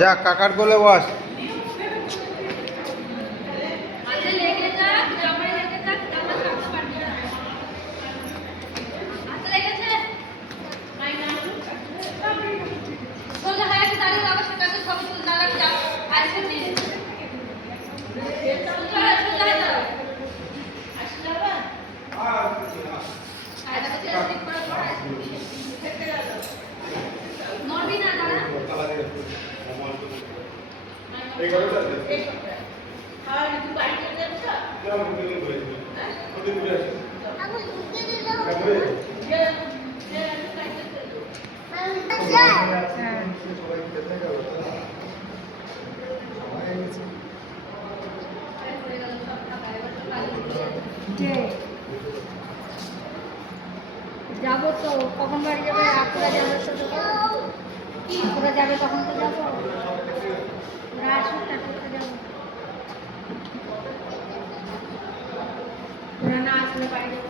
যা কাকার কোলে বস। যাবো তো কখন বাড়ি যাবে? আপুরা যাবে তো, আপুরা যাবে তখন তো যাবো। আসুক তারপর যাবো। ওরা না আসলে বাড়ি যাবো।